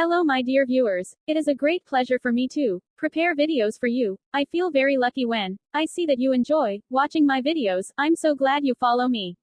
Hello my dear viewers, it is a great pleasure for me to prepare videos for you. I feel very lucky when I see that you enjoy watching my videos. I'm so glad you follow me.